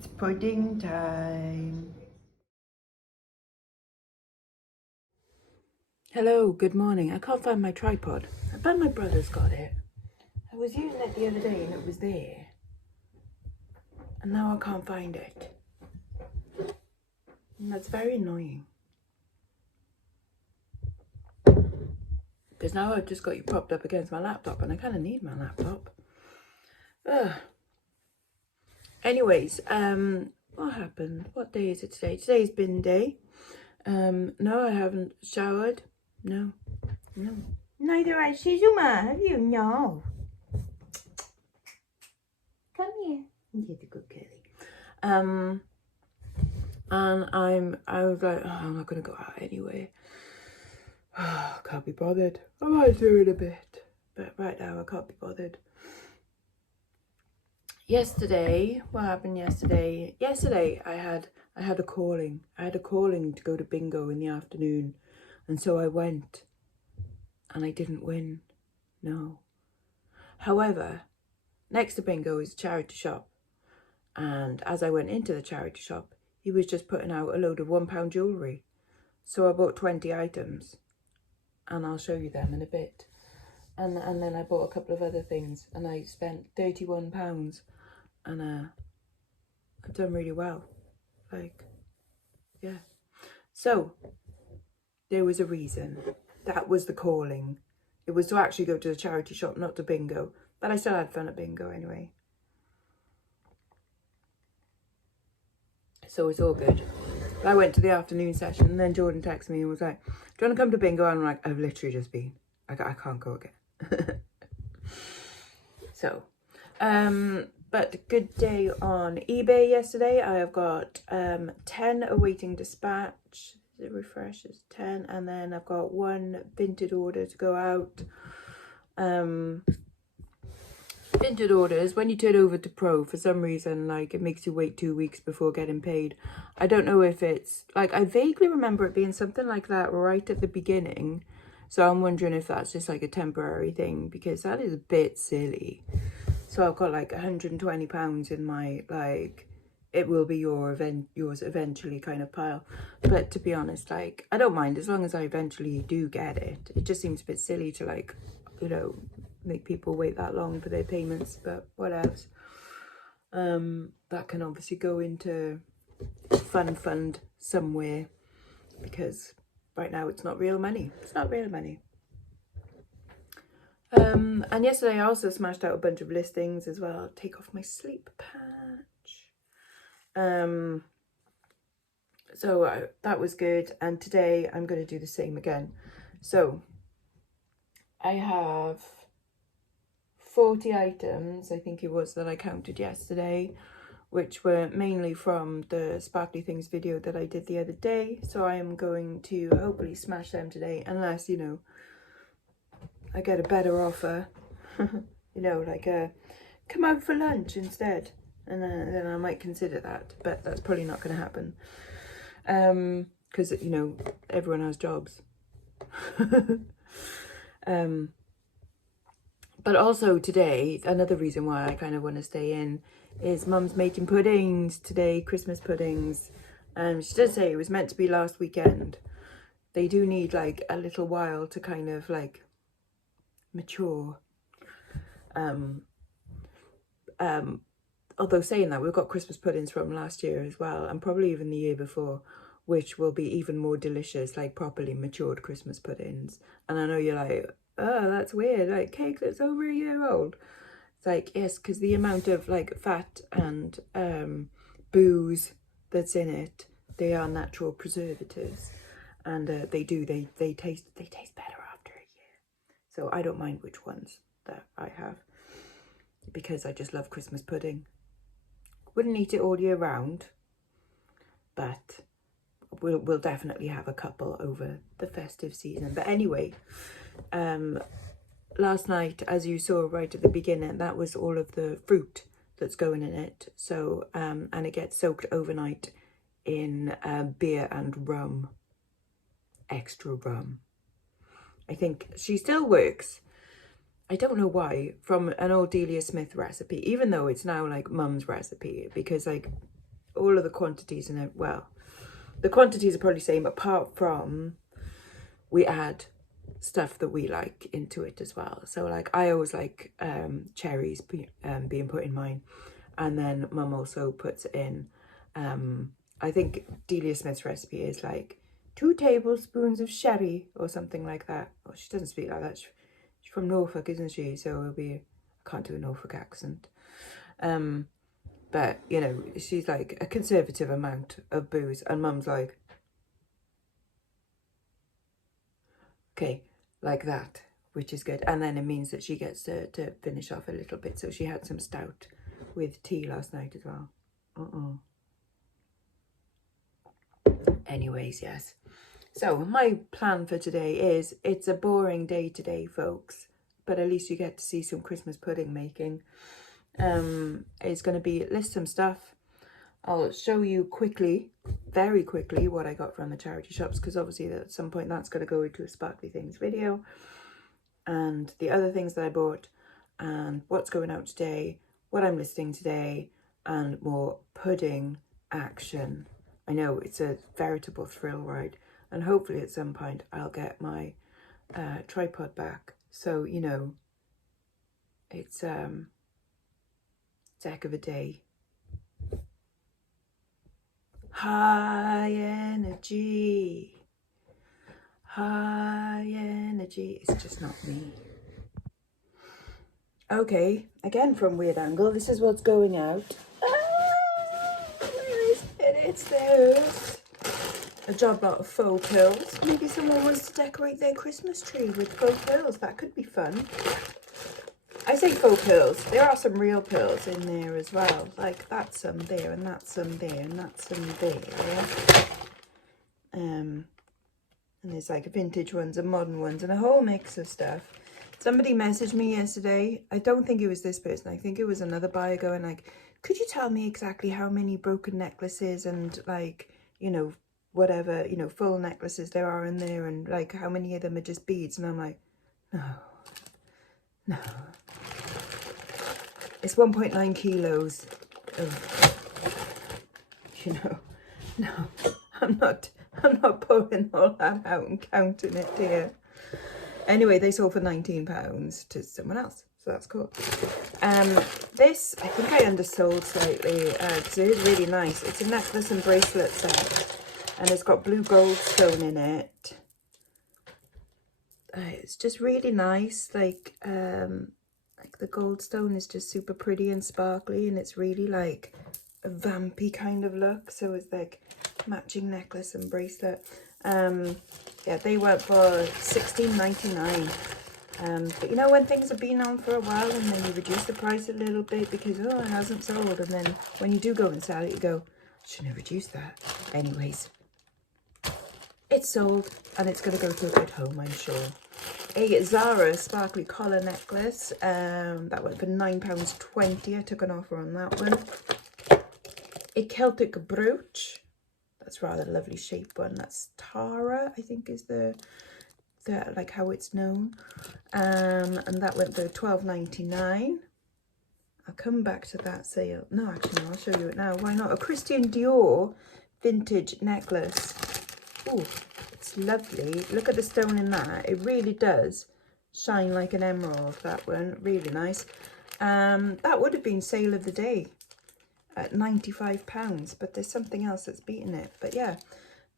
It's pudding time. Hello, good morning. I can't find my tripod. I bet my brother's got it. I was using it the other day and it was there. And now I can't find it. And that's very annoying. Because now I've just got you propped up against my laptop and I kind of need my laptop. Ugh. Anyways, what happened? What day is it today? Today's bin day. No, I haven't showered. No. Neither has Shizuma, have you? No. Come here. You're the good girlie. And I was like, oh, I'm not gonna go out anyway. Can't be bothered. I might do it a bit, but right now I can't be bothered. Yesterday, what happened yesterday? Yesterday I had a calling. I had a calling to go to bingo in the afternoon, and so I went, and I didn't win. No. However, next to bingo is a charity shop, and as I went into the charity shop, he was just putting out a load of £1 jewellery. So I bought 20 items, and I'll show you them in a bit. And then I bought a couple of other things, and I spent £31, and I've done really well. Like, yeah. So there was a reason. That was the calling. It was to actually go to the charity shop, not to bingo. But I still had fun at bingo anyway. So it's all good. I went to the afternoon session, and then Jordan texted me and was like, do you want to come to bingo? And I'm like, I've literally just been. I can't go again. So, but good day on eBay yesterday. I have got 10 awaiting dispatch. It refreshes 10, and then I've got 1 Vinted order to go out. Vinted orders, when you turn over to Pro, for some reason, like, it makes you wait 2 weeks before getting paid. I don't know if it's, like, I vaguely remember it being something like that right at the beginning. So I'm wondering if that's just like a temporary thing, because that is a bit silly. So I've got like £120 in my, like, it will be yours eventually kind of pile. But to be honest, like, I don't mind as long as I eventually do get it. It just seems a bit silly to, like, you know, make people wait that long for their payments, but what else? That can obviously go into fund somewhere, because right now it's not real money. It's not real money. And yesterday I also smashed out a bunch of listings as well. I'll take off my sleep patch. So that was good. And today I'm going to do the same again. So I have 40 items, I think it was, that I counted yesterday, which were mainly from the Sparkly Things video that I did the other day. So I am going to hopefully smash them today, unless, you know, I get a better offer. You know, like come out for lunch instead. And then I might consider that, but that's probably not going to happen. Because, you know, everyone has jobs. But also today, another reason why I kind of want to stay in is Mum's making puddings today, Christmas puddings. She did say it was meant to be last weekend. They do need like a little while to kind of like mature. Although saying that, we've got Christmas puddings from last year as well, and probably even the year before, which will be even more delicious, like properly matured Christmas puddings. And I know you're like, oh, that's weird, like cake that's over a year old. It's like, yes, because the amount of like fat and booze that's in it, they are natural preservatives, and they taste better after a year. So I don't mind which ones that I have, because I just love Christmas pudding. Wouldn't eat it all year round, but we'll definitely have a couple over the festive season. But anyway, last night, as you saw right at the beginning, that was all of the fruit that's going in it. So and it gets soaked overnight in beer and rum, extra rum. I think she still works, I don't know why, from an old Delia Smith recipe, even though it's now like Mum's recipe, because like all of the quantities in it. Well, the quantities are probably the same, apart from we add stuff that we like into it as well. So like I always like cherries being put in mine, and then Mum also puts in I think Delia Smith's recipe is like 2 tablespoons of sherry or something like that. Oh, she doesn't speak like that. She's from Norfolk, isn't she? So it'll be, I can't do a Norfolk accent. But you know, she's like a conservative amount of booze, and Mum's like, okay, like that, which is good. And then it means that she gets to finish off a little bit. So she had some stout with tea last night as well. Anyways, yes. So my plan for today is, it's a boring day today, folks, but at least you get to see some Christmas pudding making. It's going to be list some stuff. I'll show you quickly, very quickly, what I got from the charity shops, because obviously at some point that's going to go into a Sparkly Things video, and the other things that I bought, and what's going out today, what I'm listing today, and more pudding action. I know it's a veritable thrill ride, and hopefully at some point I'll get my tripod back. So, you know, it's a heck of a day. High energy. High energy. It's just not me. Okay, again from Weird Angle, this is what's going out. Where is it? It's this. A job lot of faux pills. Maybe someone wants to decorate their Christmas tree with faux pills. That could be fun. I say faux pills. There are some real pills in there as well. Like that's some there, and that's some there, and that's some there. And there's like vintage ones and modern ones and a whole mix of stuff. Somebody messaged me yesterday. I don't think it was this person. I think it was another buyer going like, could you tell me exactly how many broken necklaces and like, you know, whatever, you know, full necklaces there are in there, and like how many of them are just beads? And I'm like, no. It's 1.9 kilos of, you know, no, I'm not pulling all that out and counting it here. Anyway, they sold for £19 to someone else, so that's cool. This, I think I undersold slightly, because it is really nice. It's a necklace and bracelet set, and it's got blue gold stone in it. It's just really nice, like the gold stone is just super pretty and sparkly, and it's really like a vampy kind of look. So it's like matching necklace and bracelet. Yeah, they went for $16.99. But you know, when things have been on for a while and then you reduce the price a little bit because, oh, it hasn't sold, and then when you do go and sell it, you go, I shouldn't have reduced that. Anyways, it's sold, and it's going to go to a good home, I'm sure. A Zara sparkly collar necklace, that went for £9.20. I took an offer on that one. A Celtic brooch, that's rather lovely shaped one. That's Tara, I think is the like how it's known. And that went for £12.99. I'll come back to that sale. No, actually, no, I'll show you it now. Why not? A Christian Dior vintage necklace. Oh, it's lovely. Look at the stone in that. It really does shine like an emerald, that one. Really nice. That would have been sale of the day at £95, but there's something else that's beaten it. But yeah,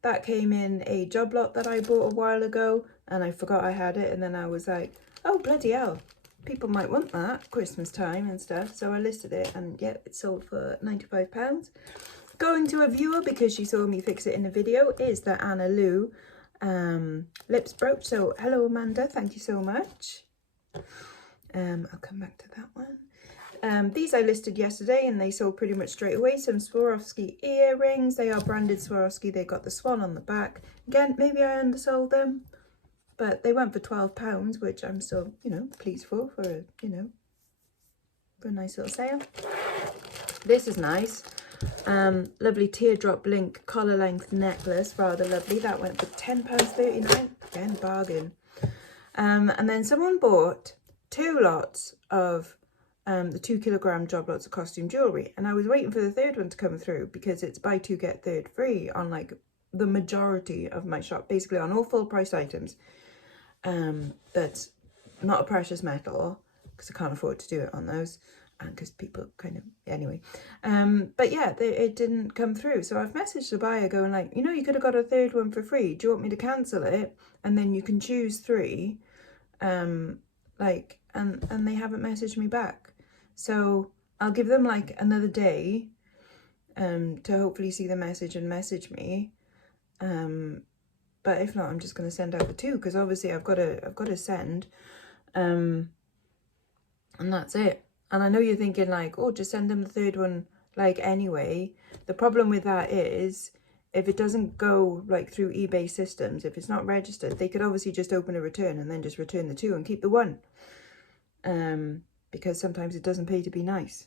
that came in a job lot that I bought a while ago, and I forgot I had it, and then I was like, oh, bloody hell, people might want that Christmas time and stuff. So I listed it, and yeah, it sold for £95. Going to a viewer because she saw me fix it in a video is the Anna Lou lips brooch. So hello Amanda, thank you so much. I'll come back to that one. These I listed yesterday and they sold pretty much straight away. Some Swarovski earrings. They are branded Swarovski. They got the swan on the back. Again, maybe I undersold them, but they went for £12, which I'm still, you know, pleased for a, you know, for a nice little sale. This is nice. Lovely teardrop link collar length necklace, rather lovely. That went for £10.39. Again, bargain. And then someone bought 2 lots of the 2 kilogram job lots of costume jewellery. And I was waiting for the third one to come through because it's buy 2 get third free on like the majority of my shop, basically on all full price items. That's not a precious metal because I can't afford to do it on those. Because people kind of, anyway. But yeah, it didn't come through. So I've messaged the buyer going like, you know, you could have got a third one for free. Do you want me to cancel it? And then you can choose 3. Like, and they haven't messaged me back. So I'll give them like another day to hopefully see the message and message me. But if not, I'm just going to send out the 2 because obviously I've got to send. And that's it. And I know you're thinking like, oh, just send them the third one like anyway. The problem with that is if it doesn't go like through eBay systems, if it's not registered, they could obviously just open a return and then just return the 2 and keep the 1. Because sometimes it doesn't pay to be nice.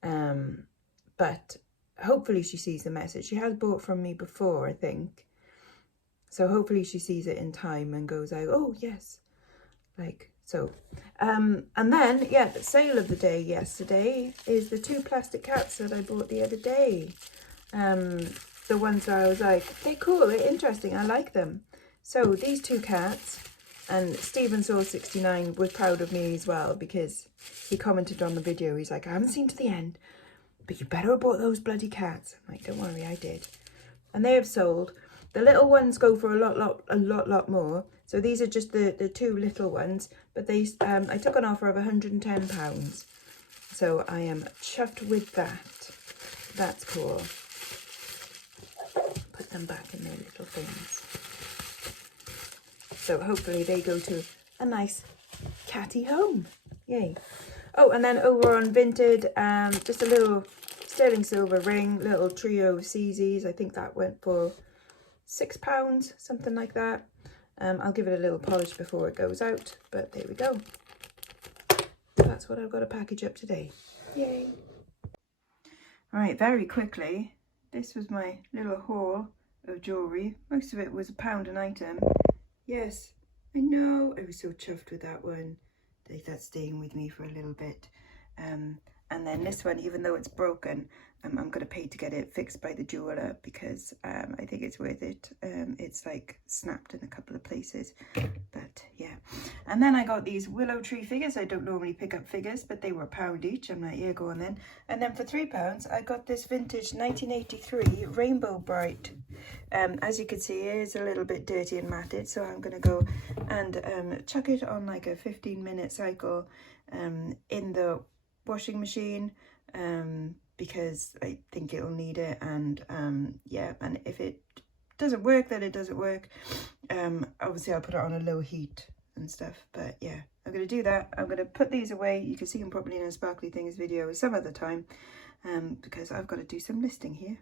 But hopefully she sees the message. She has bought from me before, I think. So hopefully she sees it in time and goes out, oh yes, like so. And then, yeah, the sale of the day yesterday is the 2 plastic cats that I bought the other day. The ones that I was like, they're cool, they're interesting, I like them. So these 2 cats, and Stephen Saw 69 was proud of me as well because he commented on the video. He's like, I haven't seen to the end, but you better have bought those bloody cats. I'm like, don't worry, I did. And they have sold. The little ones go for a lot more. So these are just the 2 little ones, but they I took an offer of £110. So I am chuffed with that. That's cool. Put them back in their little things. So hopefully they go to a nice catty home. Yay. Oh, and then over on Vinted, just a little sterling silver ring, little trio CZs. I think that went for £6, something like that. I'll give it a little polish before it goes out, but there we go. That's what I've got to package up today. Yay. All right, very quickly, this was my little haul of jewellery. Most of it was £1 an item. Yes, I know, I was so chuffed with that one. That's staying with me for a little bit. And then this one, even though it's broken, I'm going to pay to get it fixed by the jeweller because I think it's worth it. It's like snapped in a couple of places, but yeah. And then I got these willow tree figures. I don't normally pick up figures, but they were £1 each. I'm like, yeah, go on then. And then for £3, I got this vintage 1983 Rainbow Bright. As you can see, it is a little bit dirty and matted, so I'm going to go and chuck it on like a 15-minute cycle in the washing machine because I think it'll need it. And yeah, and if it doesn't work, then it doesn't work. Obviously I'll put it on a low heat and stuff, but yeah, I'm going to do that. I'm going to put these away. You can see them probably in a sparkly things video some other time, because I've got to do some listing here.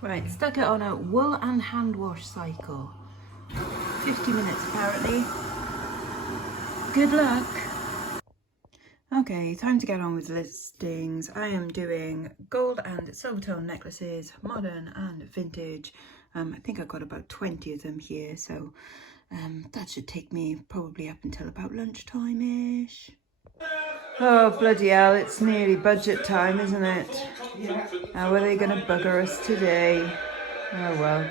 Right, stuck it on a wool and hand wash cycle. 50 minutes apparently. Good luck. Okay, time to get on with listings. I am doing gold and silver tone necklaces, modern and vintage. I think I've got about 20 of them here, so that should take me probably up until about lunchtime-ish. Oh, bloody hell, it's nearly budget time, isn't it? How are they going to bugger us today? Oh well.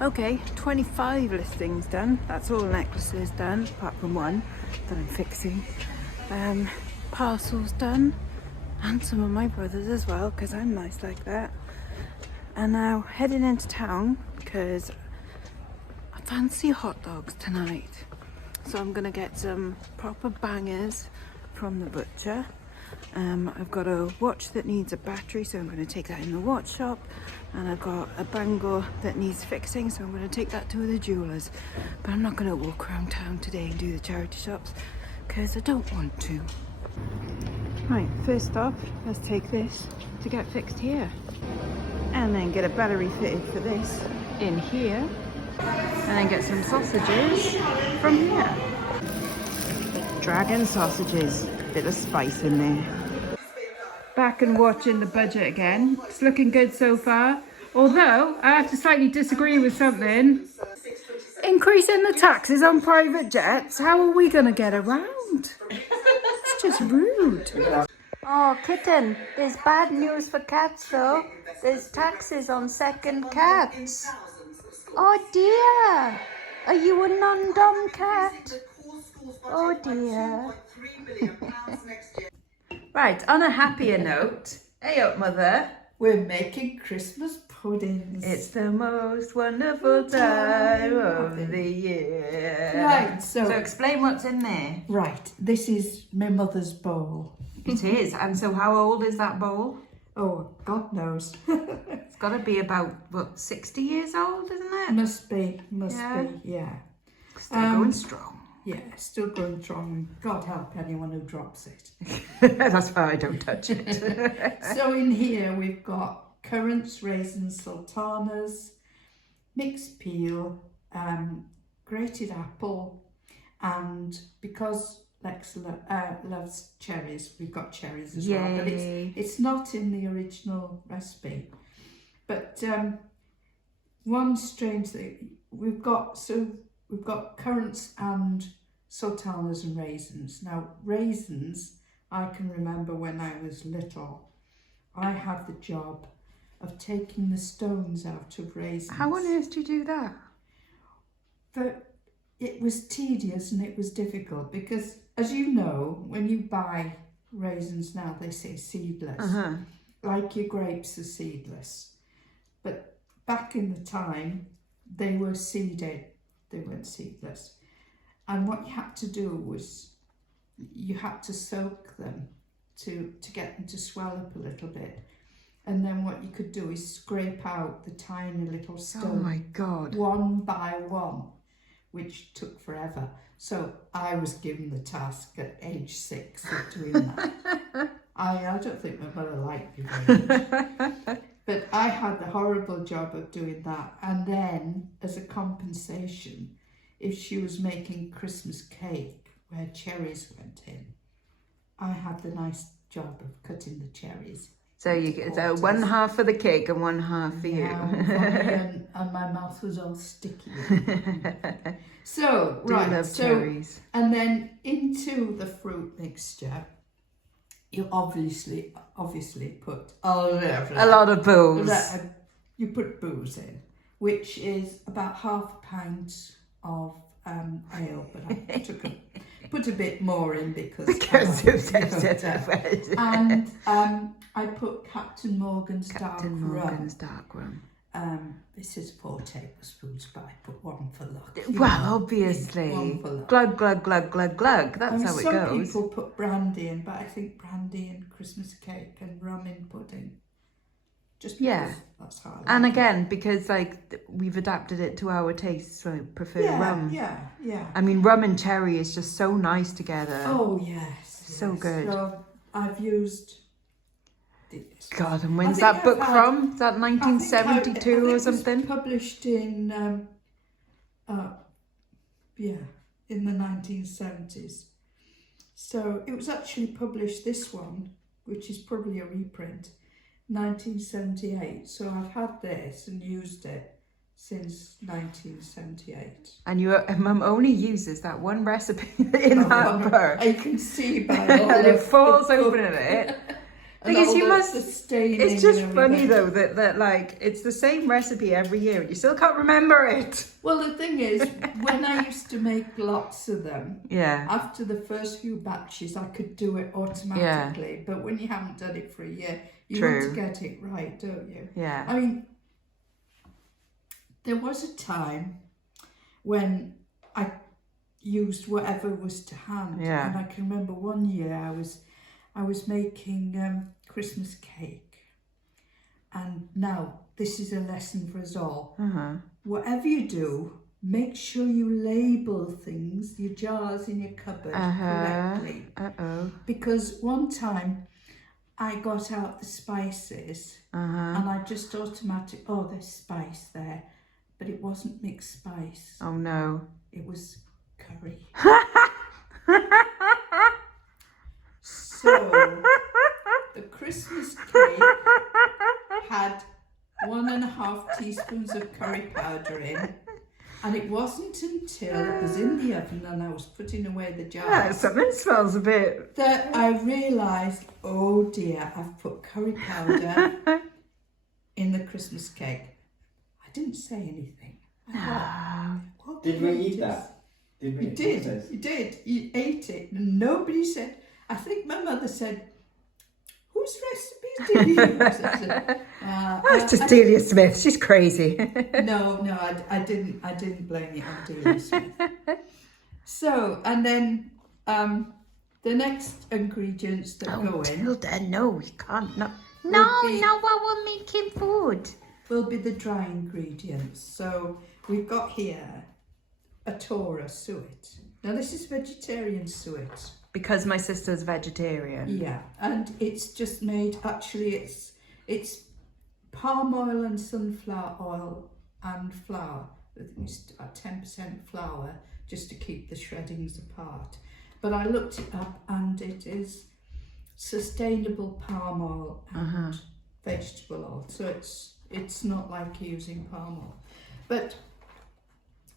Okay, 25 listings done. That's all necklaces done, apart from one that I'm fixing. Parcels done, and some of my brothers as well, because I'm nice like that. And now heading into town because I fancy hot dogs tonight. So I'm gonna get some proper bangers from the butcher. I've got a watch that needs a battery, so I'm going to take that in the watch shop. And I've got a bangle that needs fixing, so I'm going to take that to the jewellers. But I'm not going to walk around town today and do the charity shops because I don't want to. Right, first off, let's take this to get fixed here. And then get a battery fitted for this in here. And then get some sausages from here. Dragon sausages, bit of spice in there. Back and watching the budget again. It's looking good so far. Although, I have to slightly disagree with something. Increasing the taxes on private jets, how are we going to get around? It's just rude. Oh, kitten, there's bad news for cats though. There's taxes on second cats. Oh dear. Are you a non-dom cat? Oh dear. Right, on a happier note. Hey up, Mother. We're making Christmas puddings. It's the most wonderful time of the year. Right, so explain what's in there. Right, this is my mother's bowl. It is, and so how old is that bowl? Oh, God knows. It's got to be about, what, 60 years old, isn't it? Must be, yeah. Still going strong. Yeah, still going strong. God help anyone who drops it. That's why I don't touch it. So in here we've got currants, raisins, sultanas, mixed peel, grated apple, and because Lex loves cherries, we've got cherries as well. But it's not in the original recipe. But one strange thing we've got currants and sultanas and raisins. Now raisins, I can remember when I was little, I had the job of taking the stones out of raisins. How on earth do you do that? But it was tedious and it was difficult because, as you know, when you buy raisins now, they say seedless. Like your grapes are seedless. But back in the time, they were seeded. They weren't seedless. And what you had to do was you had to soak them to get them to swell up a little bit. And then what you could do is scrape out the tiny little stones. Oh my God. One by one, which took forever. So I was given the task at age 6 of doing that. I don't think my mother liked me very much. But I had the horrible job of doing that. And then, as a compensation, if she was making Christmas cake where cherries went in, I had the nice job of cutting the cherries. So you get one half for the cake and one half for you. and my mouth was all sticky. So, right. Love cherries. And then into the fruit mixture, you obviously put a lot of booze. You put booze in, which is about half a pint of ale, but I put a bit more in because and I put Captain Morgan's dark rum. This is 4 tablespoons, but I put 1 for luck. Well, obviously. 1 for luck. Glug, glug, glug, glug, glug. That's how it goes. Some people put brandy in, but I think brandy in Christmas cake and rum in pudding. Just because that's how I like and again, because like we've adapted it to our tastes, so I prefer rum. Yeah. I mean, rum and cherry is just so nice together. Oh, yes. So good. So I've used... God, and when's that book from? Is that 1972 or something? It was published in, in the 1970s. So it was actually published, this one, which is probably a reprint, 1978. So I've had this and used it since 1978. And your mum only uses that one recipe in that book. You can see by all and it falls open in it. Because you must. It's just funny though that like it's the same recipe every year and you still can't remember it. Well, the thing is, when I used to make lots of them, yeah, after the first few batches, I could do it automatically. Yeah. But when you haven't done it for a year, you want to get it right, don't you? Yeah. I mean, there was a time when I used whatever was to hand, and I can remember one year I was making Christmas cake, and now this is a lesson for us all. Whatever you do, make sure you label things, your jars in your cupboard correctly. Because one time I got out the spices and I just automatically, oh, there's spice there, but it wasn't mixed spice. Oh no. It was curry. So, the Christmas cake had 1.5 teaspoons of curry powder in, And it wasn't until it was in the oven and I was putting away the jar Yeah, something smells a bit. that I realised, oh dear, I've put curry powder in the Christmas cake. I didn't say anything. Did we eat that? Did we? You did. You did. You ate it. And nobody said. I think my mother said, "Whose recipes did you use?" I said, That's just Delia Smith. She's crazy. No, I didn't. I didn't blame it on Delia Smith. So, and then the next ingredients that go in Tilda, no, you can't. No, I will make him food. will be the dry ingredients. So we've got here a Torah suet. Now this is vegetarian suet. Because my sister's vegetarian. Yeah, and it's just made. Actually, it's palm oil and sunflower oil and flour. I think it's about 10% flour, just to keep the shreddings apart. But I looked it up, and it is sustainable palm oil and vegetable oil. So it's not like using palm oil. But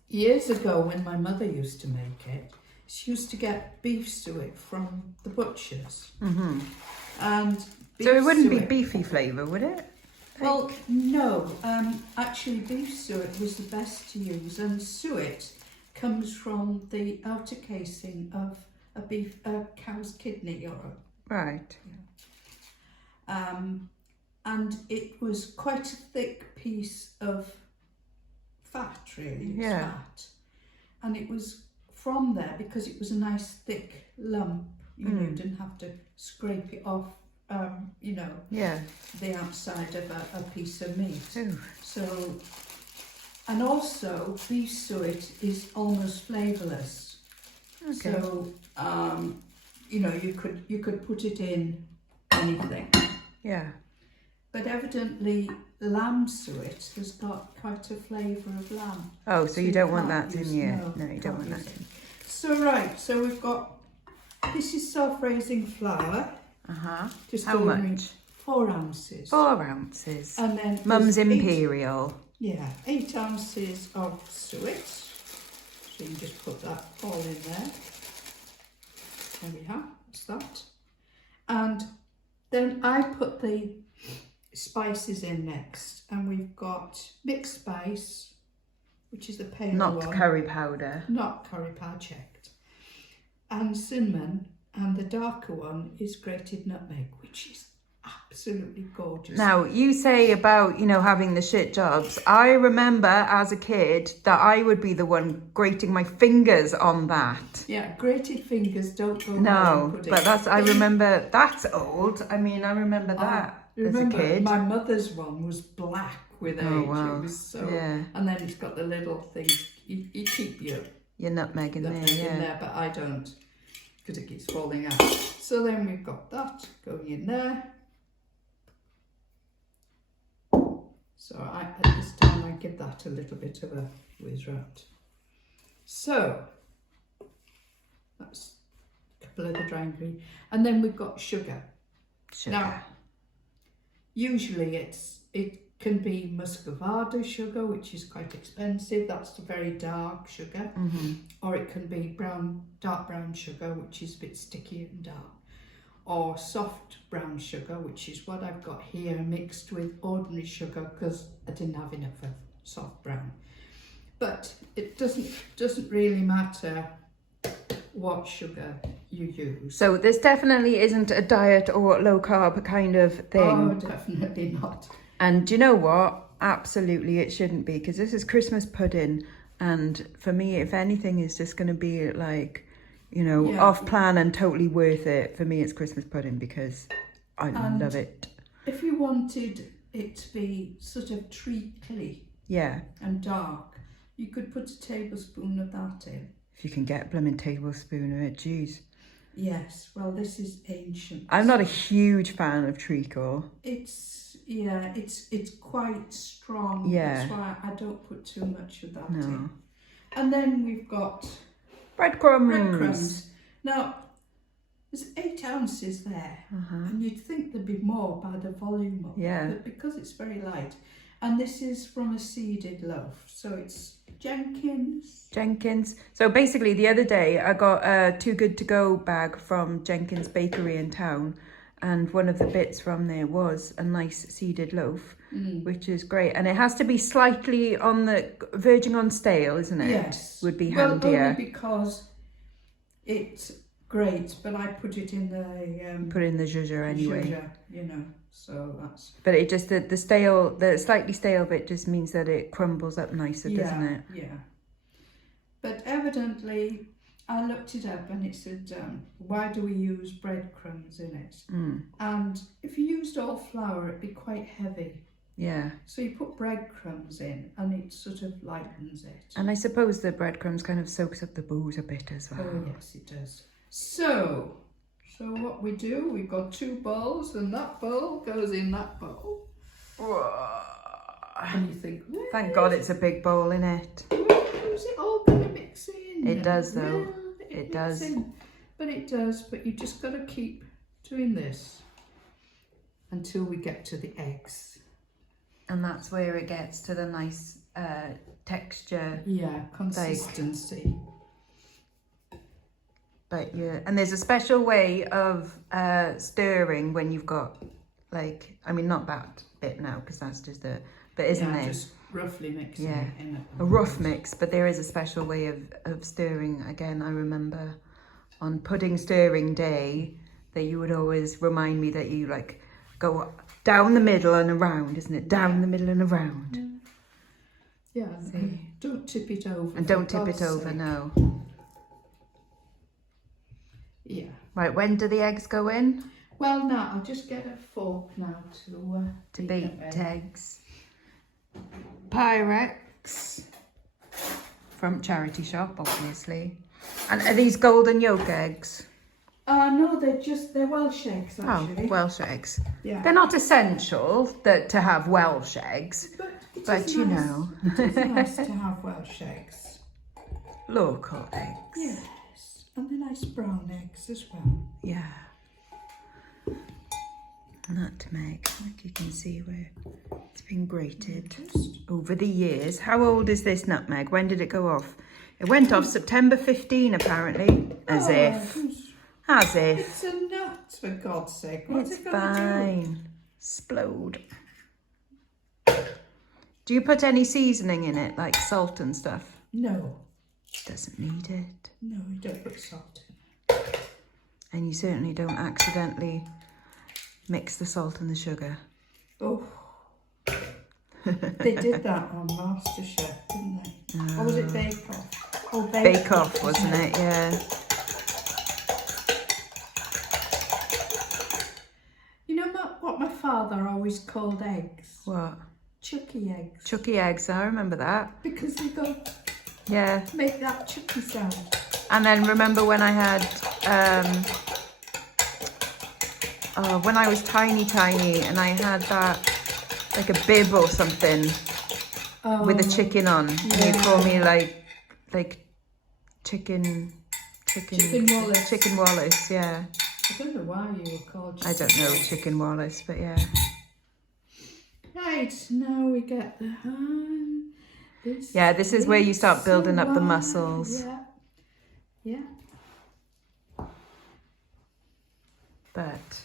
years ago, when my mother used to make it, she used to get beef suet from the butchers. And beef So it wouldn't be suet- beefy flavour, would it? Well, no. Actually, beef suet was the best to use, and suet comes from the outer casing of a cow's kidney, Right. and it was quite a thick piece of fat, really. It was Yeah. fat, and it was from there because it was a nice thick lump. You know, you didn't have to scrape it off. Yeah. The outside of a piece of meat. Ooh. So, and also beef suet is almost flavourless. Okay. So, you could put it in anything. Yeah. But evidently, lamb suet has got quite a flavour of lamb. Oh, so you don't want can't that in use- here? no, No, you don't can't want that use it. in. So we've got, this is self-raising flour. Just How ordinary, much? 4 ounces. 4 ounces. And then Mum's there's 8 Imperial. Yeah, 8 ounces of suet. So you can just put that all in there. There we have, that's that. And then I put the spices in next. And we've got mixed spice, which is the pale Not one. curry powder. Not curry powder, checked. And cinnamon. And the darker one is grated nutmeg, which is absolutely gorgeous. Now, you say about, having the shit jobs. I remember as a kid that I would be the one grating my fingers on that. Yeah, grated fingers don't go well in No, pudding. but I remember, that's old. I mean, I remember that Remember, as a kid. my mother's one was black with age. Oh, wow. It was so, Yeah. and then it's got the little thing. You keep your nutmeg in nutmeg there, yeah. in there, but I don't, because it keeps falling out. So then we've got that going in there. So at this time I give that a little bit of a whiz round. So that's a couple of the dry ingredients, and then we've got sugar. Sugar. Now, usually it can be muscovado sugar, which is quite expensive. That's the very dark sugar. Or it can be dark brown sugar, which is a bit sticky and dark. Or soft brown sugar, which is what I've got here, mixed with ordinary sugar because I didn't have enough of soft brown. But it doesn't really matter what sugar you use. So this definitely isn't a diet or low carb kind of thing. Oh, definitely not. And do you know what? Absolutely it shouldn't be, because this is Christmas pudding. And for me, if anything is just going to be like, Yeah. off plan and totally worth it, for me it's Christmas pudding because I And love it. if you wanted it to be sort of treacly Yeah. and dark, you could put a tablespoon of that in. If you can get a blooming tablespoon of it, jeez. Yes, well, this is ancient. I'm not a huge fan of treacle. It's quite strong. Yeah. That's why I don't put too much of that No. in. And then we've got Breadcrumbs. breadcrumbs. Now, there's 8 ounces there, and you'd think there'd be more by the volume of it, Yeah. but because it's very light, and this is from a seeded loaf, so it's Jenkins. So basically the other day I got a Too Good To Go bag from Jenkins Bakery in town, and one of the bits from there was a nice seeded loaf, which is great. And it has to be slightly on the verging on stale, isn't it? Yes. Would be well, handier. Only because it's great, but I put it in the Put in the zhuzh anyway. zhuzh, you know. So that's. But it just the slightly stale bit just means that it crumbles up nicer, doesn't it? Yeah. But evidently, I looked it up and it said, why do we use breadcrumbs in it? And if you used all flour, it'd be quite heavy. Yeah. So you put breadcrumbs in and it sort of lightens it. And I suppose the breadcrumbs kind of soaks up the booze a bit as well. Oh, yes, it does. So what we do, we've got 2 bowls and that bowl goes in that bowl. And you think, thank God it's a big bowl, innit? Where's it all going to mix in? It does though. Well, it does. But it does, but you just got to keep doing this until we get to the eggs. And that's where it gets to the nice texture. Yeah, consistency. But yeah, and there's a special way of stirring when you've got, like, I mean, not that bit now because that's just but isn't there? Just roughly mixing it in. A rough mix, but there is a special way of stirring. Again, I remember on pudding stirring day that you would always remind me that you like go down the middle and around, isn't it? Down the middle and around. Yeah, don't tip it over. And don't tip it over, no. Yeah. Right, when do the eggs go in? Well, now I'll just get a fork now to beat eggs. Pyrex from charity shop, obviously. And are these golden yolk eggs? No, they're Welsh eggs actually. Oh, Welsh eggs. Yeah. They're not essential to have Welsh eggs, but you nice. know. It's nice to have Welsh eggs. Local eggs. Yes, and the nice brown eggs as well. Yeah. Nutmeg, like you can see where it's been grated over the years. How old is this nutmeg? When did it go off? It went off September 15 apparently. As if. It's a nut, for God's sake. What's it's it gonna fine. Explode. Do you put any seasoning in it, like salt and stuff? No. Doesn't need it. No, you don't put salt in. And you certainly don't accidentally mix the salt and the sugar. Oh. They did that on MasterChef, didn't they? Or was it Bake Off? Oh, Bake Off, wasn't it? Yeah. You know what my father always called eggs? What? Chucky eggs. Chucky eggs, I remember that. Because they go make that chucky sound. And then remember when I had, when I was tiny and I had that, like a bib or something with a chicken on. Yeah. And you call me like chicken Wallace. Chicken Wallace, yeah. I don't know why you were called I don't know Chicken Wallace, but yeah. Right, now we get the this is where you start building up the muscles. Yeah. But,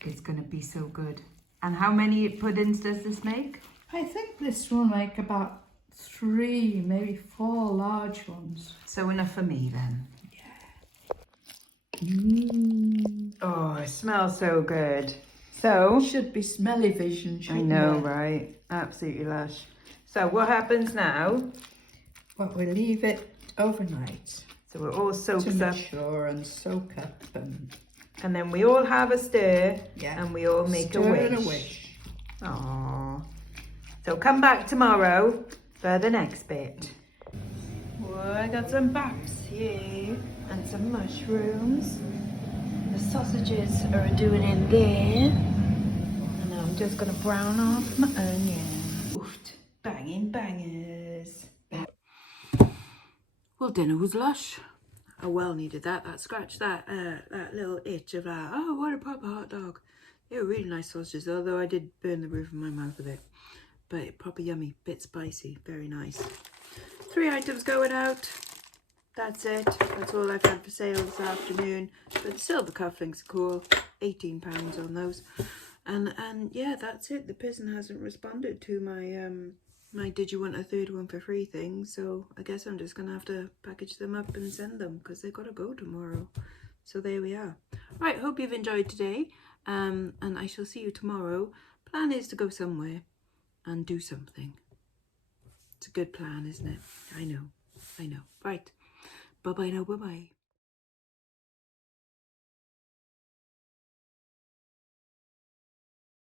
it's going to be so good. And how many puddings does this make? I think this will make about 3, maybe 4 large ones. So enough for me then. Oh, it smells so good. So Should be smelly vision, shouldn't I know, it? right? Absolutely lush. So what happens now? Well, we leave it overnight So we're all to soaked up, mature and soak up and then we all have a stir, Yeah. and we all make stir a and wish. a wish. Aww. So come back tomorrow for the next bit. Well, I got some backs here and some mushrooms. The sausages are doing in there. And I'm just gonna brown off my onion. Oofed. Banging bangers. Well, dinner was lush. I well needed that. That scratched that little itch of like, oh, what a proper hot dog. They were really nice sausages, although I did burn the roof of my mouth a bit. but proper yummy, bit spicy, very nice. 3 items going out. That's it. That's all I've had for sale this afternoon. But the silver cufflinks are cool. £18 on those. And yeah, that's it. The person hasn't responded to my my did you want a third one for free thing. So I guess I'm just gonna have to package them up and send them because they've got to go tomorrow. So there we are. Right, hope you've enjoyed today. And I shall see you tomorrow. Plan is to go somewhere and do something. It's a good plan, isn't it? I know. Right. Bye-bye now. Bye-bye.